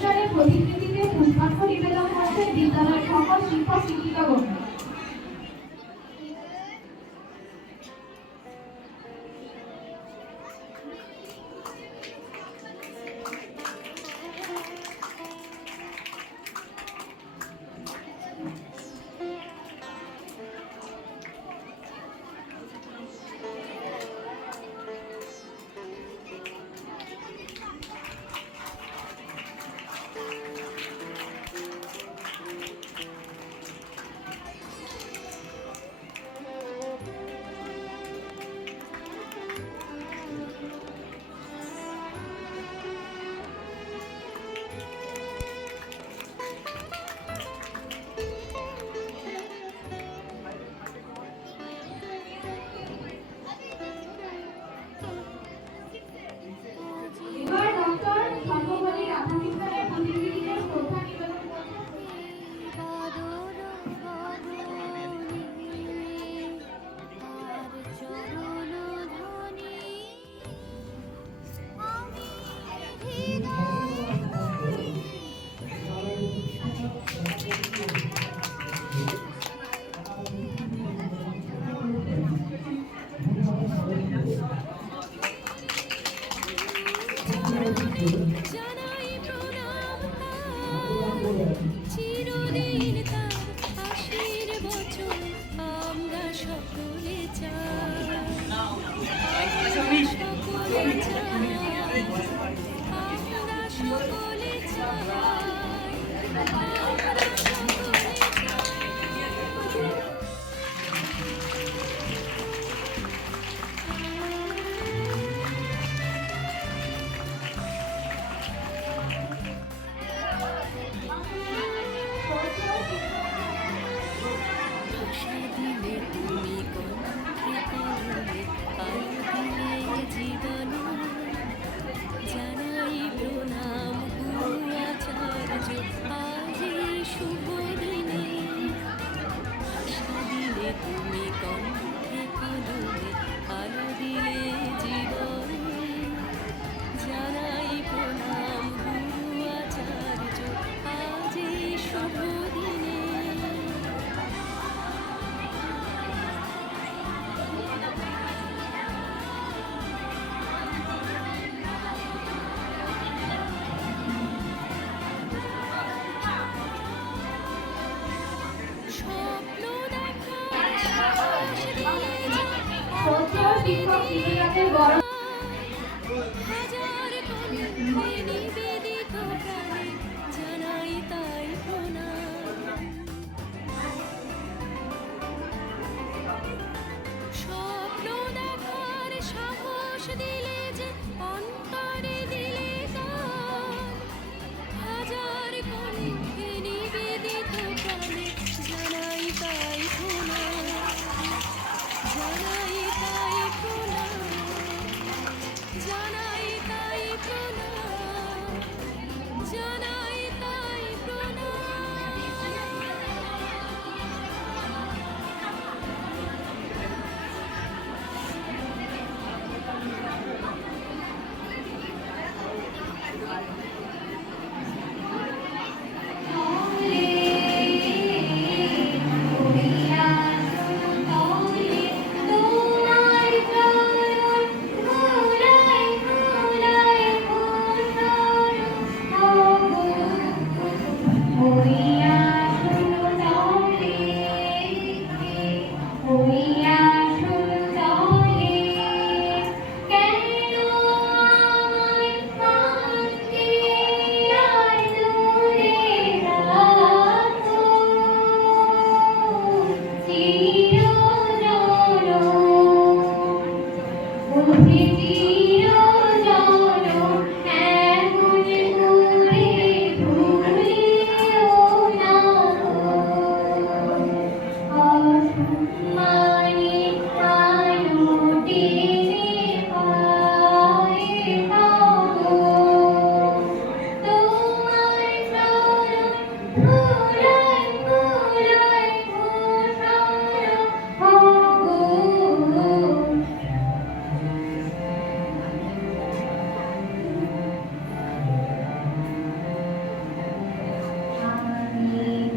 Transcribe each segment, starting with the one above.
অনুষ্ঠানে প্রতিকৃতিতে পুষ্পার্ঘ্য নিবেদন করছেন বিদ্যালয়ের সকল শিক্ষক শিক্ষিকাগণ। চিরদিন তার আশীর বচন আমরা সকলে চাই, আমরা সকলে শিক্ষক শিক্ষিকাদের গরম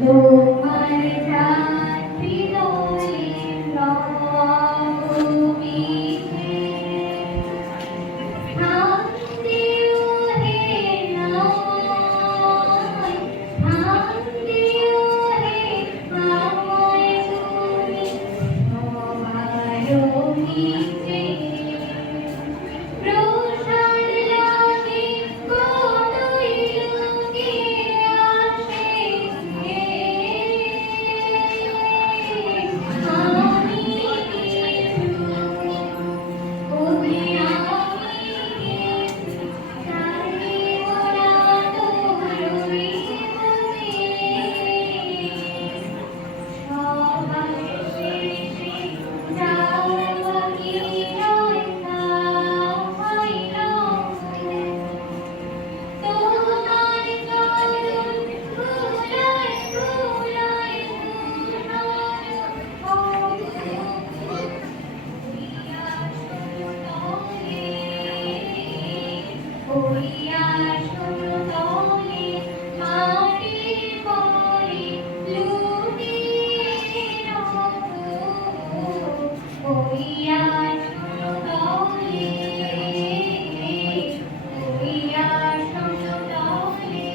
তোমার রাত্রি দোলের রঙমিছে স্থান দিও হে নায়, স্থান দিও হে আমায় তুমি সবার নিচে। প্রসাদ লাগে কোনোই লোকে আসে হে, আমি কিছু ওহে আমি কিছু চাইব না তোরই মনে। সবার শেষে যাব কি নয় তাহাই রঙে। তোমার চরণ ধুলায় ধুলায় ধুলায় হইয়া সমতলে, হইয়া সমতলে মাটির পরে লুটিয়ে রবো, হইয়া সমতলে, হইয়া সমতলে।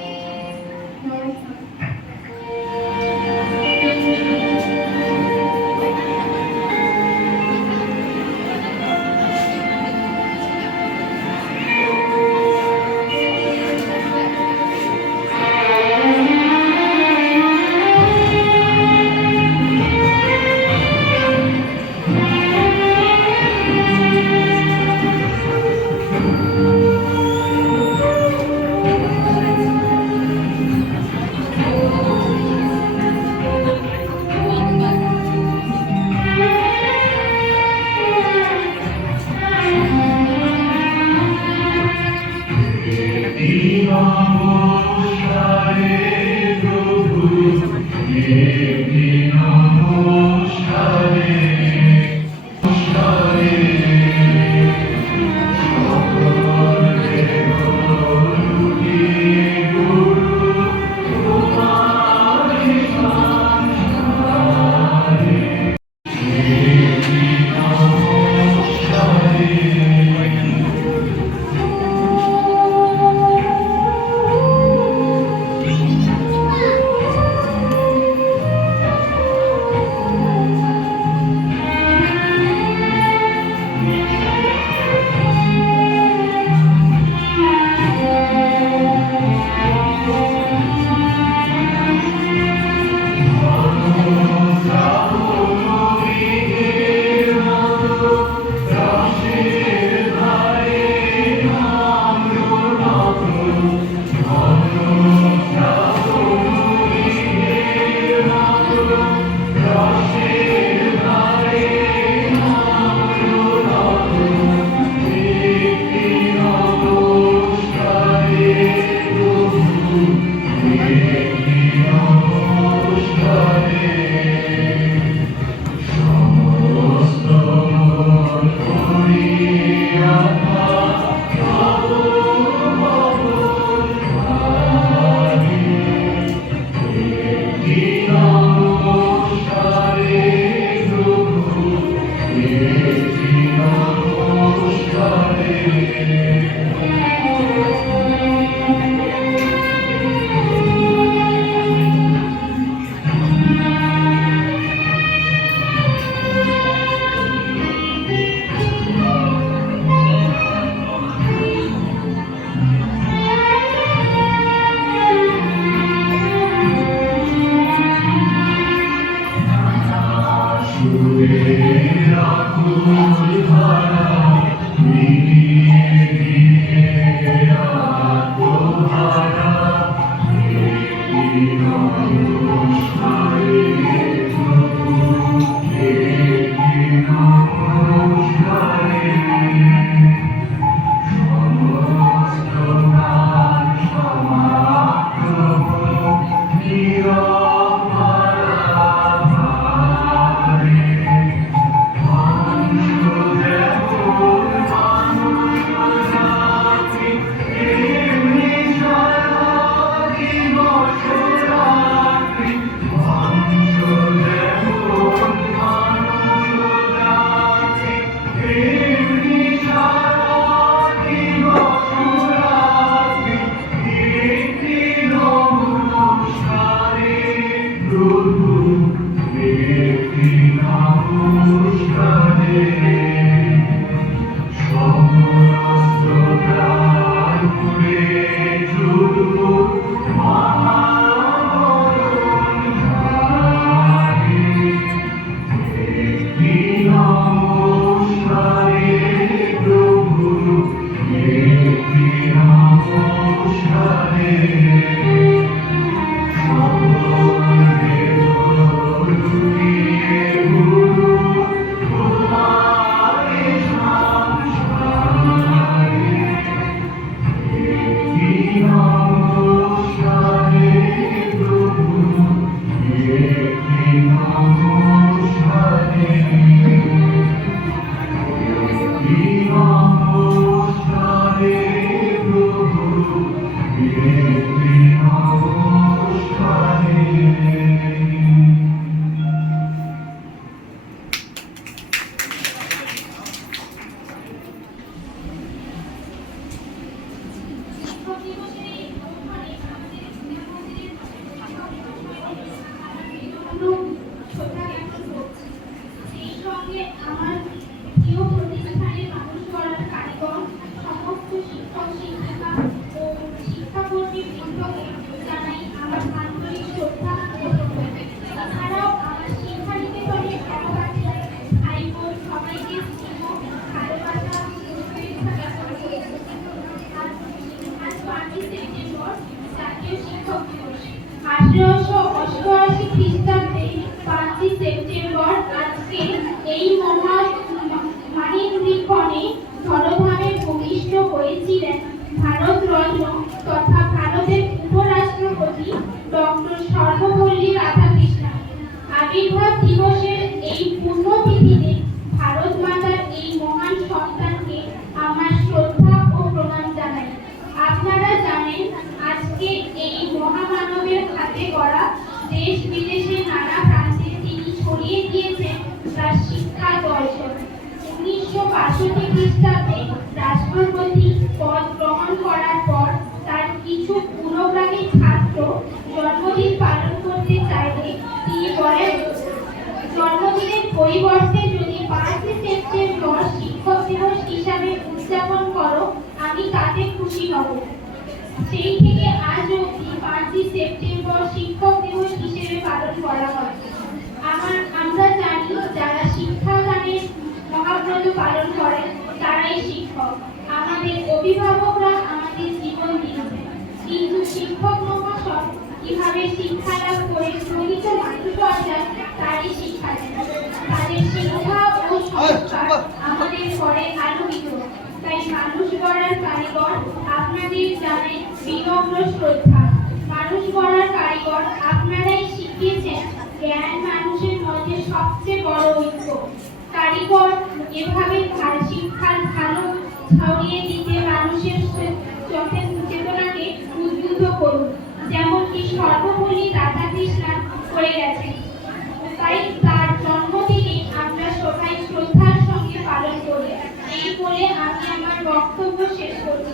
1888 খ্রিস্টাব্দে 5ই সেপ্টেম্বর আজকে এই মহামানবীক্ষণে ধরাধামে ভূমিষ্ঠ হয়েছিলেন ভারতরত্ন তথা ভারতের উপরাষ্ট্রপতি ডক্টর সর্বপল্লী রাধাকৃষ্ণন। আবির্ভাব দিবসের এই পুণ্যতিথিতে ভারত মাতার এই মহান সন্তানকে আমার শ্রদ্ধা ও প্রণাম জানাই। আপনারা জানেন আজকে এই মহামানবের হাতে গড়া দেশ বিদেশের নানা প্রান্তে তিনি ছড়িয়ে দিয়েছেন তার শিক্ষা দর্শন। 1962 খ্রিস্টাব্দে রাষ্ট্রপতি পদ গ্রহণ করার পর তার কিছু পুরোগ্রামী ছাত্র জন্মদিন পালন করতে চাইলে তিনি বলেন, জন্মদিনের পরিবর্তে যদি 5ই সেপ্টেম্বর শিক্ষক দিবস হিসাবে উদযাপন করো আমি তাতে খুশি হব। সেই থেকে আজ অবধি 5ই সেপ্টেম্বর শিক্ষক দিবস হিসেবে পালন করা হয়। আমরা জানি যারা শিক্ষাদানের মহাব্রত পালন করেন তারাই শিক্ষক। আমাদের অভিভাবকরা আমাদের জীবন দিয়েছেন, কিন্তু শিক্ষক মহাশয় কিভাবে শিক্ষা লাভ করে প্রকৃত মানুষ হওয়া যায় তারই শিক্ষা দেন। তাদের শিক্ষা ও সংস্কার আমাদের ঘরে আলোকিত। তাই মানুষ গড়ার কারিগর আপনাদের জানেন বিনম্র শ্রদ্ধা। মানুষ গড়ার কারিগর আপনারাই শিখিয়েছেন জ্ঞান মানুষের মধ্যে সবচেয়ে বড় ঐক্য। কারিগর এভাবে শিক্ষার ভালো ছড়িয়ে দিতে মানুষের চেতনাকে উদ্বুদ্ধ করুন, যেমনটি সর্বপল্লী রাধাকৃষ্ণন করে গেছেন। তাই তার জন্মদিনে আমরা সবাই শ্রদ্ধার সঙ্গে পালন করি। এই বলে আমি আমার বক্তব্য শেষ করছি।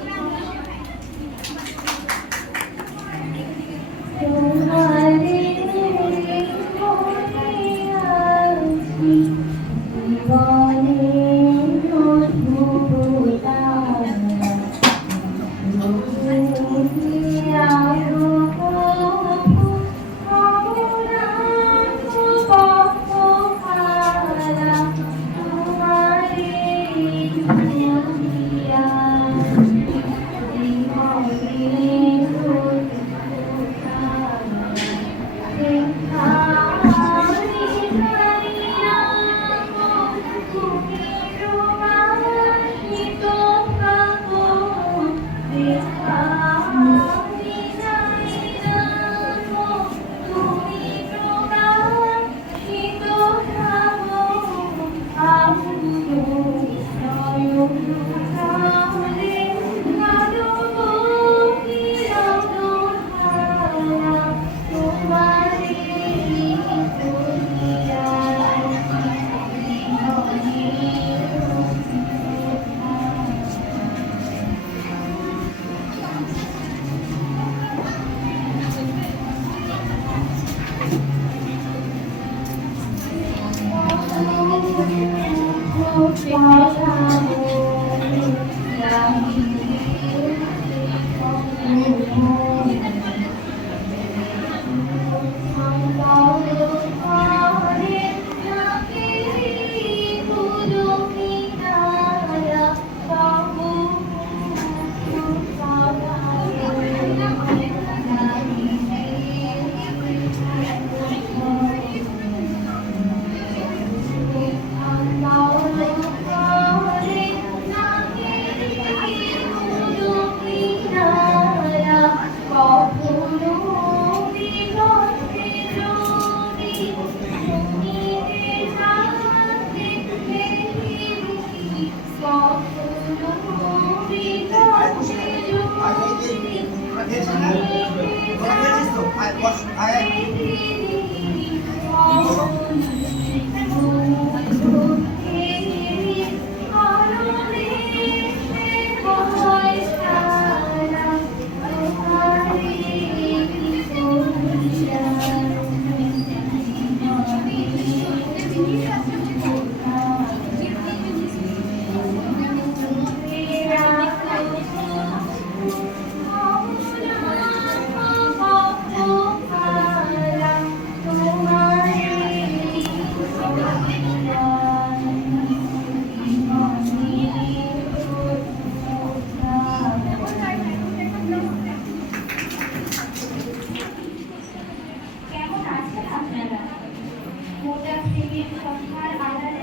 প্রেমের কথার আড়ালে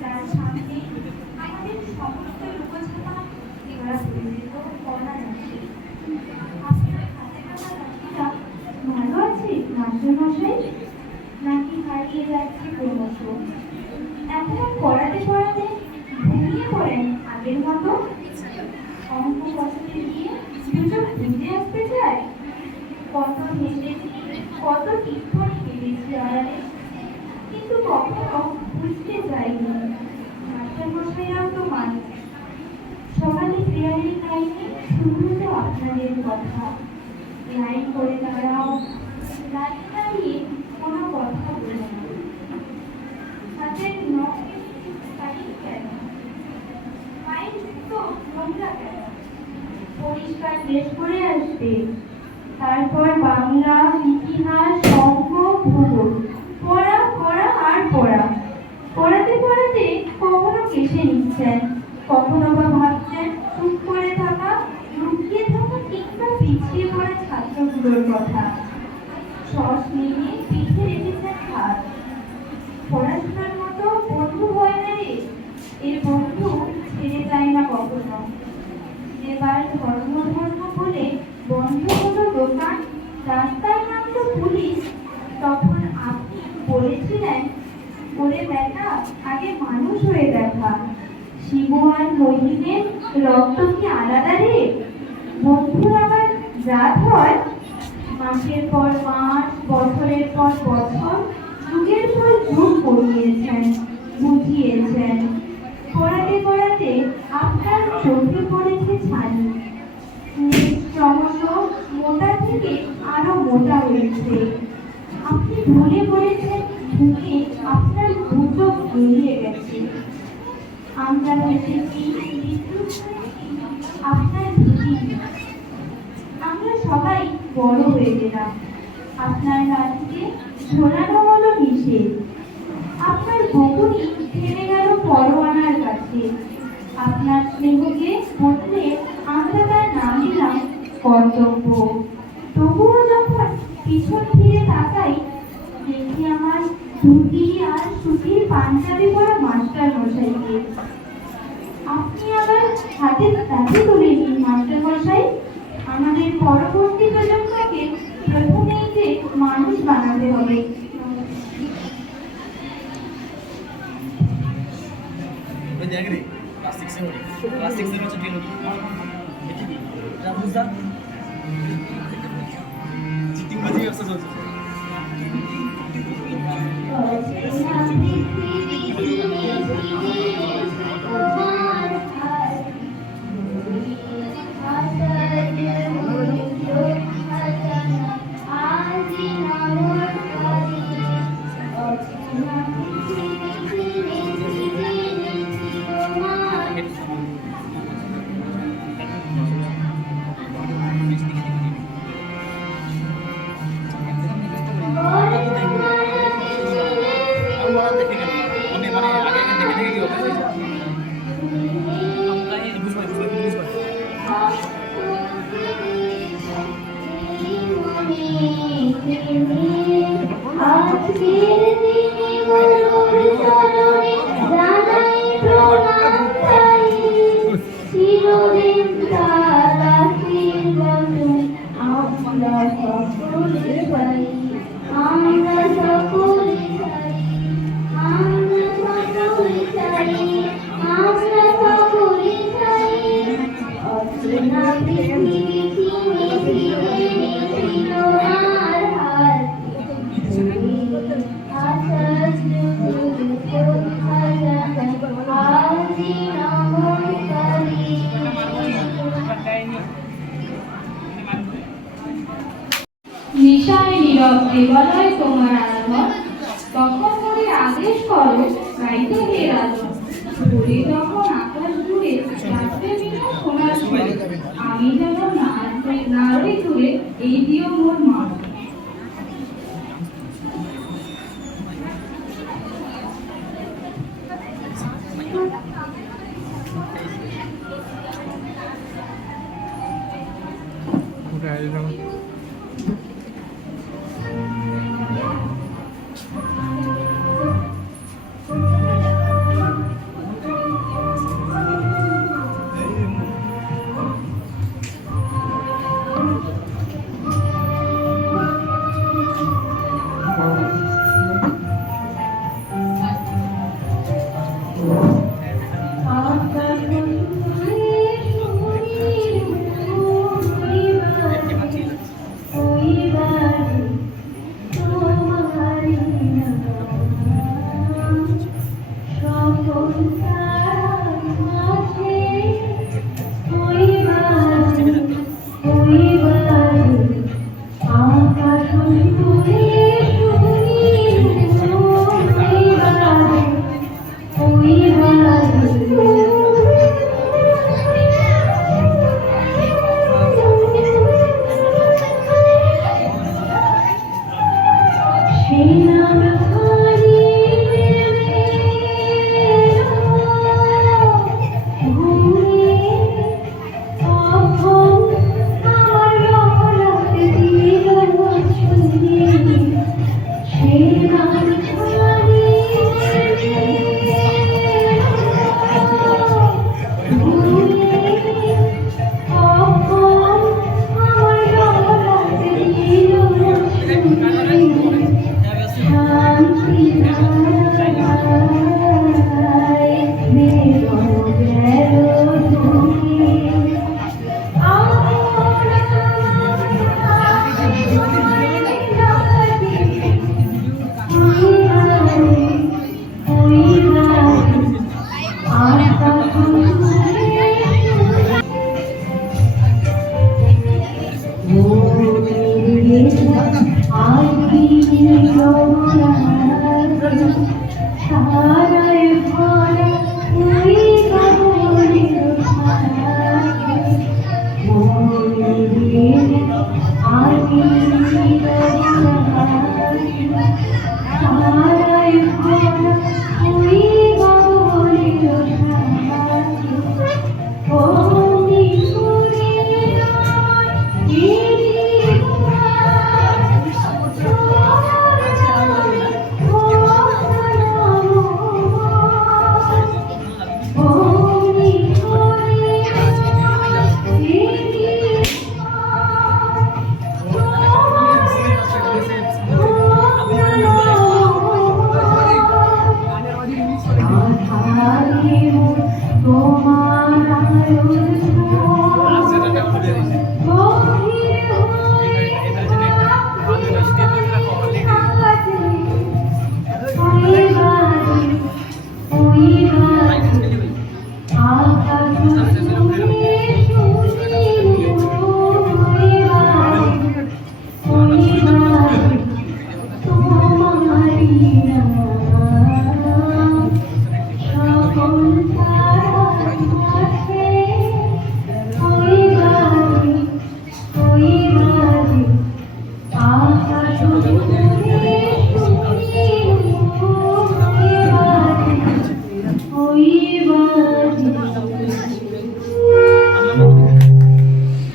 যার সামনে আমাদের সমস্ত লুকোছাপা এবার পরিচিত করা যাচ্ছে। আপনার হাতে থাকা লাঠিটা ভালো আছে মাস্টারমশাই, নাকি হারিয়ে যাচ্ছে ক্রমশ? এখন পড়াতে পড়াতে ঘুমিয়ে পড়েন আগের মতো? অঙ্ক কষাতে গিয়ে দুটো বুঝে আসতে চায়? কত হেসেছি, কত টিপ্পনি কেটেছি আড়ালে, কিন্তু কখনো বুঝতে যাইনি। মাস্টারমশাইরাও তো মানুষ। সকালে প্রেয়ারের লাইনে শুরু হতো আপনাদের কথা। লাইন করে দাঁড়াও, লাইন দাঁড়িয়ে কোনো কথা বলে না। হাতের নখে কালি কেন? মায়ের জুতো নোংরা কেন? পরিষ্কার ড্রেস পরে আসবে। তারপর বাংলা, ইতিহাস, অঙ্ক, ভূগোল, পড়া পড়া আর পড়া। পড়াতে পড়াতে কখনো কেসে নিচ্ছেন, কখনো বা ভাবছেন চুপ করে থাকা, লুকিয়ে থাকা কিংবা পিছিয়ে পড়া ছাত্রগুলোর কথা। সস নিয়ে পিঠে রেখেছেন হাত। পড়াশোনার মতো বন্ধু হয় না রে, এর বন্ধু ছেড়ে যায় না কখনো। এবার ধর্ম ধর্ম বলে বন্ধ হলো দোকান, রাস্তায় নামলো পুলিশ, তখন আপনি বলেছিলেন, ওরে বেটা আগে মানুষ হয়ে দেখা। শিব আর মহিমের রক্ত কি আলাদা রে? বন্ধুর আবার জাত হয়। মাসের পর মাস, বছরের পর বছর, যুগের পর যুগ পড়িয়েছেন, বুঝিয়েছেন। পড়াতে পড়াতে আপনার চোখে পড়েছে ছানি। ক্রমশ মোটা থেকে আরো মোটা হয়েছে। আপনি ভুলে পড়েছেন বুকে আপনার দুটো গড়িয়ে গেছে। আমরা হয়েছি আপনার ভীতি। আমরা সবাই বড় হয়ে গেলাম। আপনার লাঠিকে ঝোলানো হলো নিষেধ। আপনার বকুনি থেমে গেল পরোয়ানার কাছে। আপনার স্নেহকে বদলে আমরা তার নাম দিলাম কর্তব্য। তবুও যখন পিছন ফিরে তাকাই, দেখি আমার ধুতি আর সুতির পাঞ্জাবি পরা মাস্টার মশাইকে। আপনি আবার হাতে লাঠি তুলে নিন মাস্টার মশাই। আমাদের পরবর্তী প্রজন্মকে প্রথমেই যে মানুষ বানাতে হবে। নিশায় নীরব দেবালয় তোমার আরাধন, তখন মনে আদেশ করো গাইতে হে রাজন। ঘুরে যখন আকাশ জুড়ে রাত্রে বিনা সোনার সুরে, আমি যেন নাড়ে জুড়ে এই দিও মোর মা।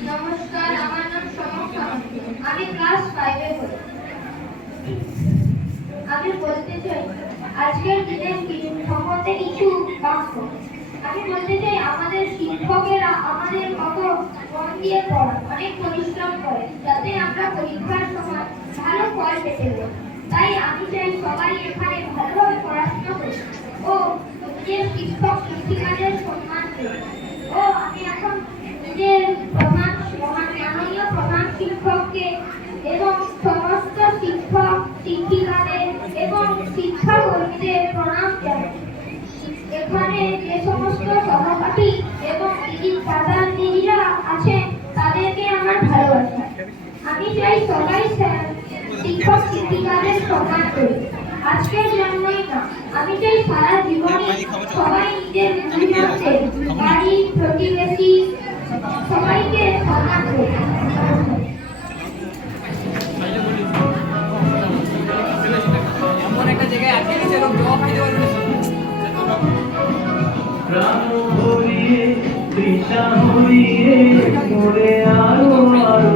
নমস্কার, আমার নাম সমক্ষা। আমি ক্লাস 5 এ পড়ি। আমি বলতে চাই আজকের দিনের সম্বন্ধে কিছু বাক্য। আমি বলতে চাই আমাদের শিক্ষকেরা আমাদের কত মন দিয়ে পড়ান, অনেক পরিশ্রম করে যাতে আমরা পরীক্ষার সময় ভালো ফল পেতে পারি। তাই আমি চাই সবাই এখানে ভালোভাবে পড়াশোনা করি ও নিজের শিক্ষক শিক্ষিকাদের সম্মান করি। ও আমি এখন নিজের মাননীয় প্রধান শিক্ষককে এবং সমস্ত শিক্ষক শিক্ষিকাদের এবং শিক্ষাকর্মীদের প্রণাম জানাই। এখানে যে সমস্ত সহপাঠী এবং দাদা দিদিরা আছেন তাদেরকে আমার ভালোবাসা। আমি চাই সবাই শিক্ষক শিক্ষিকাদের সম্মান করি, আজকের জন্যই না, আমি চাই সারা জীবনে সবাই নিজের গুরুজনকে, বাড়ি প্রতিবেশী সবাইকে সম্মান করি। প্রাণ ভরিয়ে তৃষা হরিয়ে মোরে আরো আরো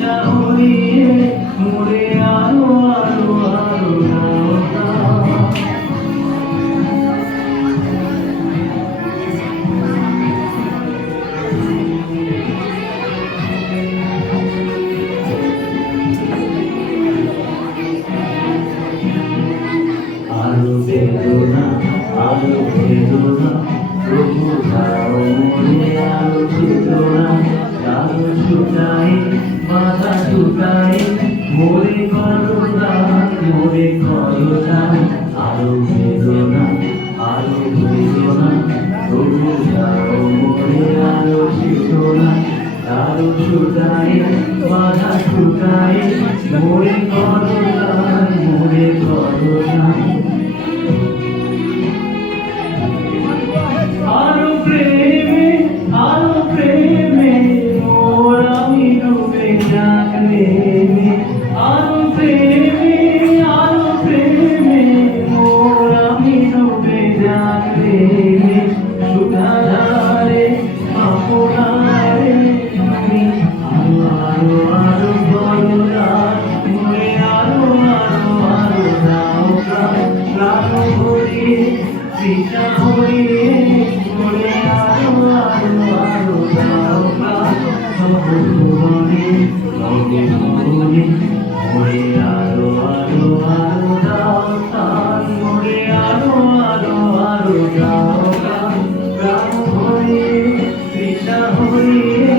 দিশা হরিয়ে মোরে আলো আলো আলো দাও দাও। আলো বেদনা আলো বেদনা প্রভু দাও মোরে আলো চেতনা। আলো ছুটাই বাধা ছুটাই মোরে করুণা মোরে করুণা। আলো বেদনা প্রভু দাও মোরে আলো চেতনা। আলো ছুটাই বাধা ছুটাই মোরে করুণা মোরে করুণা। আলো প্রেমে মোর আমি ডুবে যাবে। আলো প্রেমে মোর আমি ডুবে যাবে। সুধাধারে আপনারে তুমি আলো আলো আলো বলো মোরে আলো আলো আলো দাও প্রাণ ভরিয়ে দিশা হরিয়ে মোরে আলো আলো আলো দাও প্রাণ ভুবনে ভুবনে মোরে আলো আলো আলো দাও প্রাণ মোরে আলো আলো আলো দাও প্রাণ ভরিয়ে দিশা হরিয়ে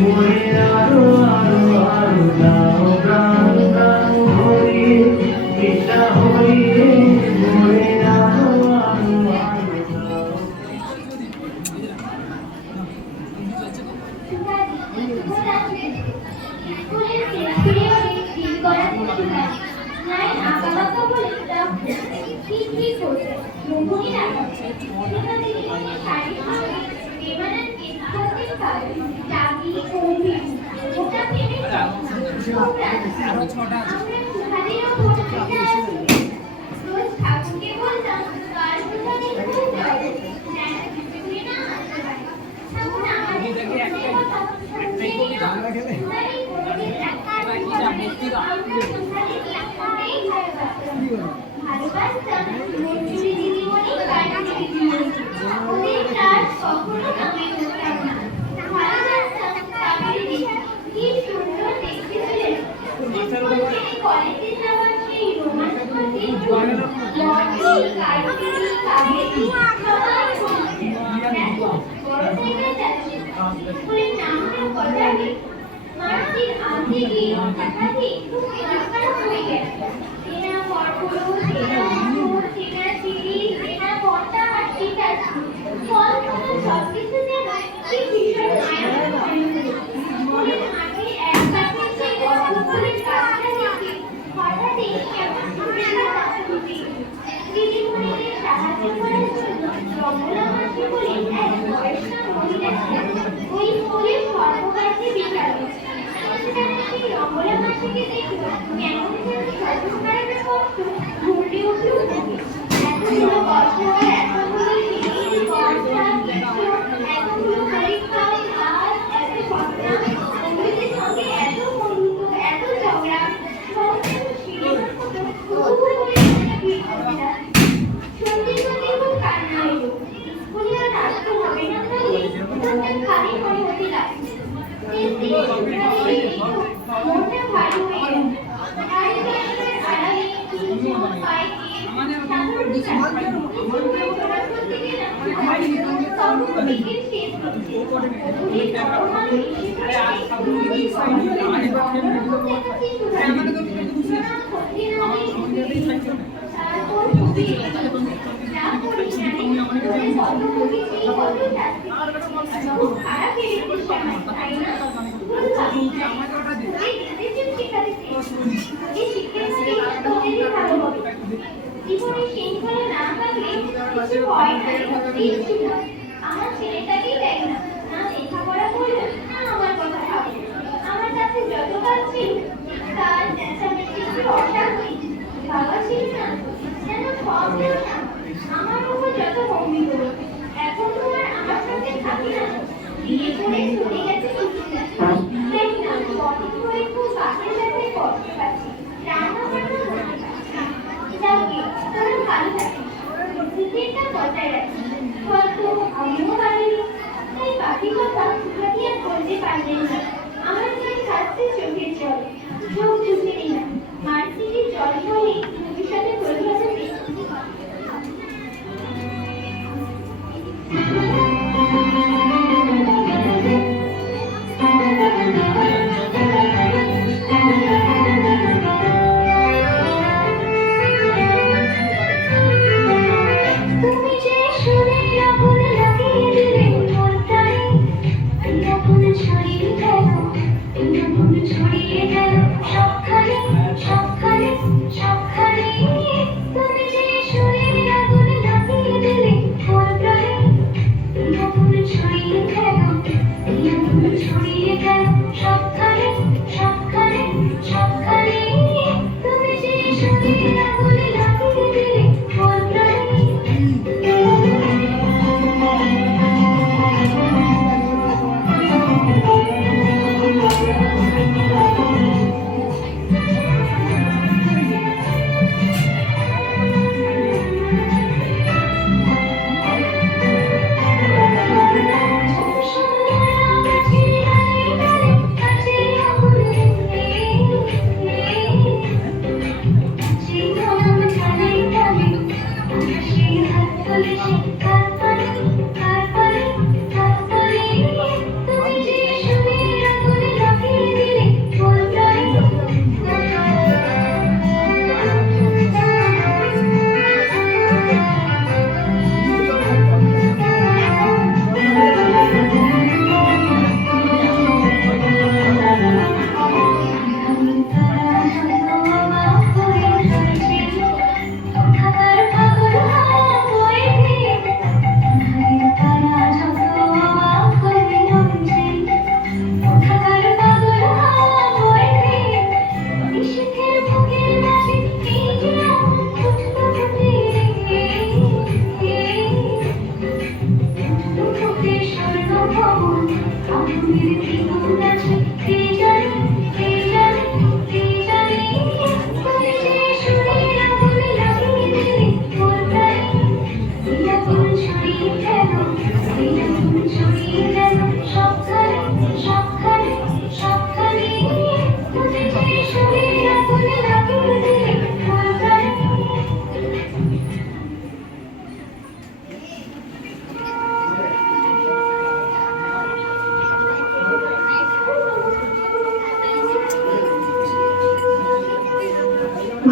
মোরে আলো আলো আলো দাও প্রাণ ভরিয়ে দিশা হরিয়ে মোরে আলো আলো আলো দাও। ঠাকুরকে বলতাম আমার ছেলেটাকেই দেখ না, না লেখাপড়া করলো না আমার কথা ভাবলো। আমার কাছে যত কাজ ছিল তার চেঁচামেচি অশান্তি বাবা ছিল না, যেন সব দেব না আমার উপর যত বন্দি করলো। এখন তো আর আমার সাথে থাকি না, বিয়ে করে চলে গেছে দেখ না, কত করে খুব ছড়িয়ে গেল সবখানে সবখানে সবখানে তুমি যে শরীরে আগুন লাগিয়ে দিলে ওর প্রাণে আগুন ছড়িয়ে গেল আগুন ছড়িয়ে গেল সবখানে সবখানে সবখানে তুমি যে শরীরে আগুন লাগিয়ে দিলে ওর প্রাণে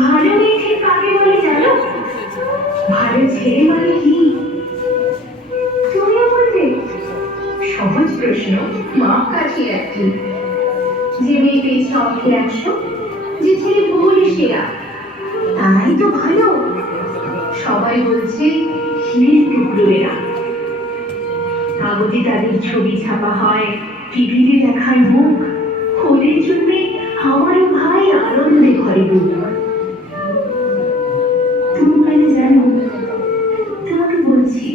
ভালো মেয়ে কাকে বলে জানো? ভালো ছেলে মানে কি তুমিও বলবে? সহজ প্রশ্ন, মাপ কাছে একটি। যে মেয়ে পেয়েছে অঙ্কে 100, যে ছেলে ভূগোলে সেরা, তারাই তো ভালো। সবাই বলছে হীরের টুকরো এরা। কাগজে তাদের ছবি ছাপা হয়, টিভিতে দেখায় মুখ, ওদের জন্যে আমারও ভাই আনন্দে ঘরে বুক। তুমি মানে জানো, তোমাকে বলছি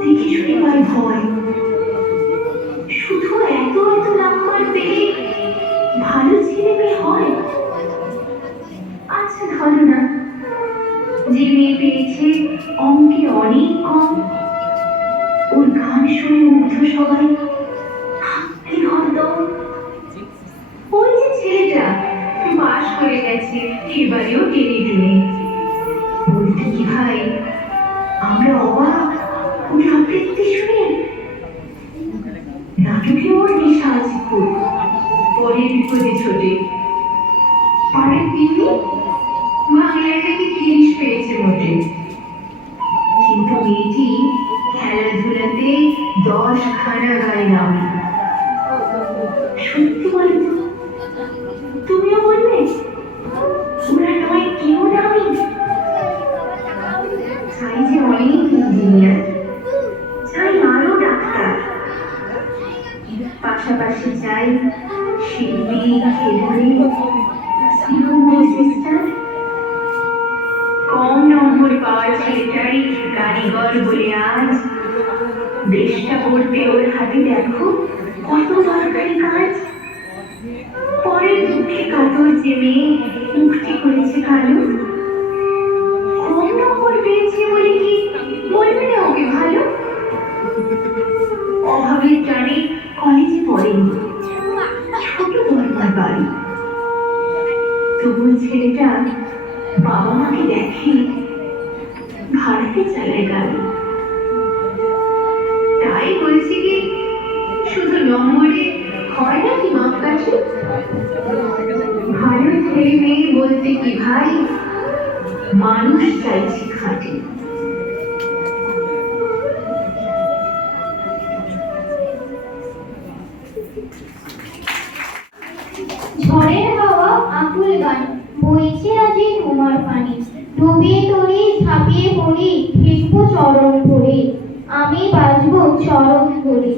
দেখে শুনে পাই ভয়। শুধু এত এত নাম্বার পেয়ে ভালো ছেলে মেয়ে হয়? আচ্ছা ধরো না, যে মেয়ে পেয়েছে অঙ্কে অনেক কম, ওর গান শুনে মুগ্ধ সবাই, হাতে হরদম। ওই যে ছেলেটা পাশ করে গেছে, এবারেও টেনে টুনে, বলতে কি ভাই আমরা অবাক ওর আবৃত্তি শুনে। নাটকে ওর নেশা আছে খুব, পরের বিপদে ছোটে। পাড়ার তিনি বাংলায় নাকি 30 পেয়েছে মোটে, কিন্তু মেয়েটি খেলাধুলাতে 10 খানা গায়ে নাম। সত্যি বলে তো, তুমিও বলবে ওরা নয় কেউ দামি? চাই যে অনেক ইঞ্জিনিয়ার, চাই আরো ডাক্তার, পাশাপাশি চাই শিল্পী, খেলোয়াড়, সিস্টার। কম নম্বর পাওয়া ছেলেটাই কারিগর বলে আজ দেশটা করতে ওর হাতে দেখো কত দরকারি কাজ। পরের দুঃখে কাতর যে মেয়ে মুক্তি করেছে কালো, কম নম্বর পেয়েছে বলে কি বলবে না ওকে ভালো? অভাবের টানে কলেজে পড়েনি, ছোট দরকার বাড়ি, তবু ছেলেটা বাবা মাকে দেখে ভাড়াতে চালায় গাড়ি। তাই বলছি কি শুধু নম্বরে হয় নাকি মাপ কাছে? ভালো ছেলে মেয়ে বলতে কি ভাই মানুষ চাইছে খাঁটি। ঝড়ের হাওয়া আকুল গান বইছে আজি তোমার পানি ডুবিয়ে তরি ঝাঁপিয়ে পড়ি ফিরবো চরণ ধরে আমি বাজবো চরণ ধরে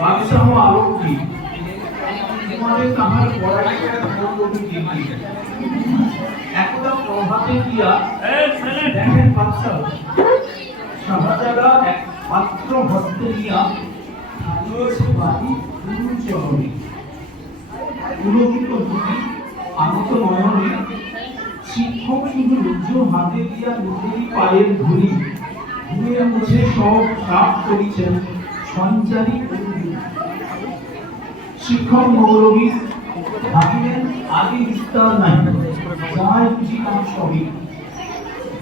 বাদশাহ আলোকী তোমাদের তাহার পড়াইয়া ধর্মী দিবি একদা প্রভাতে গিয়া দেখেন বাদশাহ শাহজাদা এক পাত্র ভক্ত নিয়া থাকিয়েছে বাড়ি গুরু চরণে পুরোহিত দুটি আনত নয়নে শিক্ষক শুধু রুদ্র হাতে দিয়া নিজেরই পায়ের ধুলি ধুয়ে মুছে সব সাফ করিছেন সঞ্চারী শিক্ষক মৌলবী ভাবিলেন আদি বিস্তার নাই যাই বুঝি কাম সবই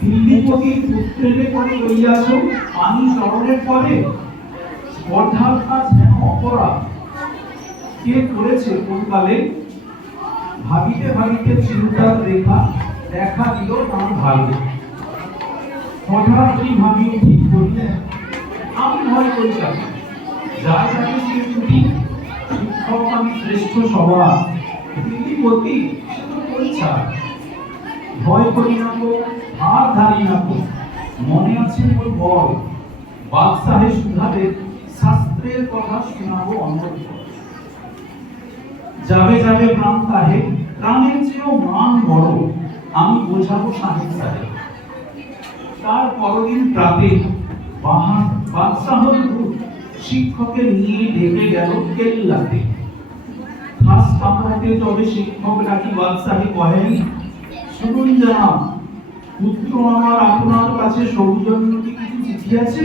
দিল্লিপতি পুত্রের পরে লইয়াছ পানি শহরের পরে স্পর্ধার কাজ যেন অপরাধ কে করেছে কোনকালে ভাবিতে ভাবিতে চিন্তার রেখা দেখা দিল তাঁর ভালো। হঠাৎ কি ভাবিয়ে ঠিক করলে আমি ভয় করি তাকে, যা যাকে সে ছুটি, শিক্ষক আমি শ্রেষ্ঠ সভা, তিনি প্রতি সে তো পরীক্ষা। ভয় করি না তো, আর ধারি না তো, মনে আছে ওর ভয়। বাদশাহে সুধাদের শাস্ত্রের কথা শোনাবো অমর। যাবে যাবে প্রাণ তাহে, প্রাণের চেয়েও মান বড়, আমি বোঝাবো সাহেব সাহেব। তার পরদিন প্রাতে বাদশাহর দূত শিক্ষকের নিয়ে ডেকে গেল কেল্লাতে। খাস কামরাতে তবে শিক্ষক ডাকি বাদশাহে কহেন, শুনুন জানাব, পুত্র আমার আপনার কাছে সৌজন্যকে কিছু চিঠি আছে,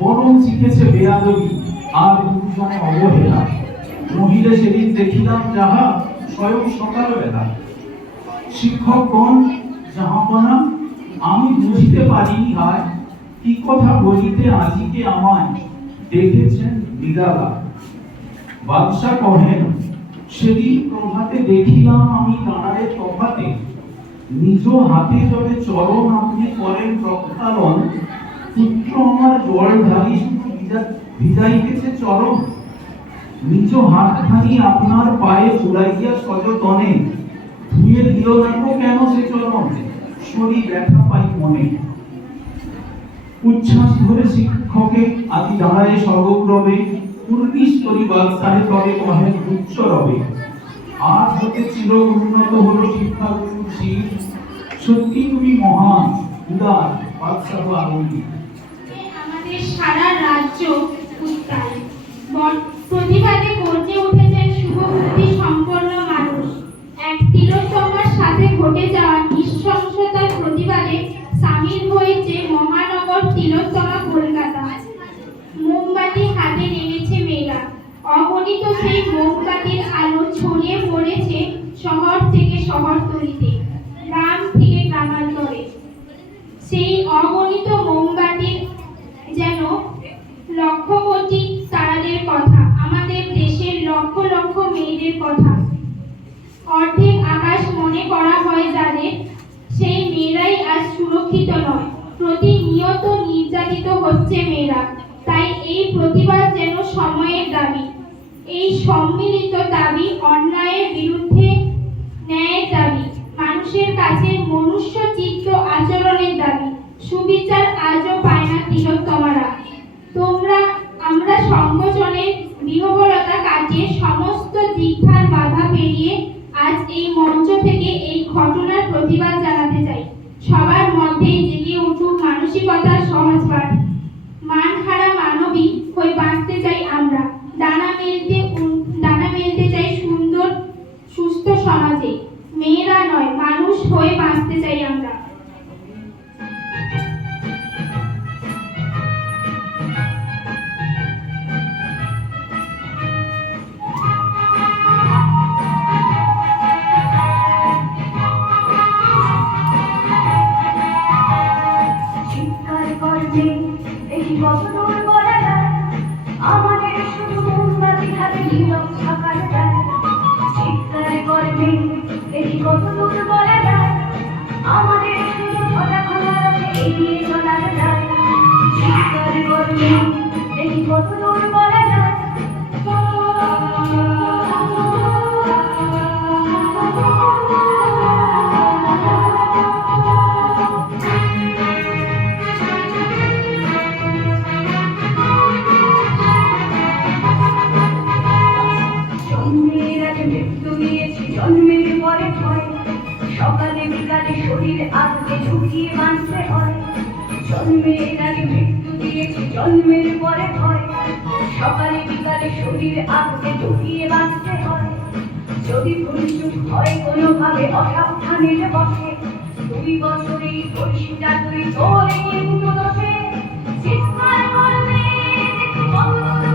বরং শিখেছে বেয়াদবি আর গুরুজনে অবহেলা। মহিলা সেদিন দেখিলাম যাহা স্বয়ং সকালবেলা। শিক্ষকগণ যাহাপনা আমি বুঝিতে পারিনি হয়, কি কথা বলিতে আজিকে আমায় দেখেছেন বিদালা। বাদশা কহেন, সেদিন প্রভাতে দেখিলাম আমি দাঁড়ায় তফাতে, নিজ হাতে যবে চরণ আপনি করেন প্রক্ষালন, পুত্র আমার জল ঢালি শুধু ভিজাইতেছে চরণ। নিজ হাতখানি আপনার পায়ে ফুলাইয়া সযতনে, ধুয়ে দিল না তো কেন সে চরণ, শরীর ব্যথা পাই মনে। উচ্ছ্বাস ধরে শিক্ষকে আদি দাঁড়ায় সর্বগ্রবে, উর্নিশ করি বাদশাহে তবে কহেন উচ্চ রবে। আজ হতে চির উন্নত হলো শিক্ষা গুরুর শির, সত্যি তুমি মহান উদার বাদশাহ আলমগীর। আমাদের সারা রাজ্য উত্তাল, প্রতিবাদে গর্জে উঠেছেন শুভবুদ্ধি সম্পন্ন মানুষ। এক তিলোত্তমার সাথে ঘটে যাওয়া নৃশংসতার প্রতিবাদে সামিল হয়েছে মহানগর তিলোত্তমা কলকাতা। মোমবাতি হাতে নেমেছে মেয়েরা, অগণিত সেই মোমবাতির আলো ছড়িয়ে পড়েছে শহর থেকে শহরতলিতে, গ্রাম থেকে গ্রামান্তরে। সেই অগণিত মোমবাতির যেন লক্ষ কোটি তারাদের কথা, আমাদের দেশের লক্ষ লক্ষ মেয়েদের কথা। অর্ধেক আকাশ মনে করা হয় যাদের, সেই মেয়েরাই আজ সুরক্ষিত নয়, প্রতিনিয়ত নির্যাতিত হচ্ছে মেয়েরা। তাই এই প্রতিবাদ যেন সময়ের দাবি, এই সম্মিলিত দাবি অন্যায়ের বিরুদ্ধে ন্যায়ের দাবি, মানুষের কাছে মনুষ্য চিত্র আচরণের দাবি। সুবিচার আজও পায় না তিলোত্তমারা। আমরা সংকোচনের বিহবলতা কাটিয়ে সমস্ত দিকধার বাধা পেরিয়ে আজ এই মঞ্চ থেকে এই ঘটনার প্রতিবাদ জানাতে চাই। সবার মধ্যেই জেগে উঠুক মানসিকতার সহজপাঠ। মানহারা মানবী হয়ে বাঁচতে চাই আমরা, ডানা মেলতে চাই সুন্দর সুস্থ সমাজে। মেয়েরা নয়, মানুষ হয়ে বাঁচতে চাই আমরা। কতদূর বলা যায়, আমাদের শুধু মোমবাতি হাতে নীরব থাকার যায়। চিৎকার করবে এই কতদূর বলা যায়, আমাদের শুধু খোলা খোলা রাতে এগিয়ে চলার যায়। চিৎকার করবে এই কতদূর বলা যায়। জন্মের পরে ভয়, সকালে বিকালে শরীর আজকে ঝুঁকিয়ে বাঁচতে হয়। জন্মের আগে মৃত্যু দিয়েছি, জন্মের পরে ভয়, সকালে বিকালে শরীর আজকে ঝুঁকিয়ে বাঁচতে হয়। যদি ভুলচুক হয় কোনোভাবে অসাবধানের বসে, 2 বছরেই পরিষ্কার তুই তোর কিন্তু দোষে। চিৎকার করবে কতদূর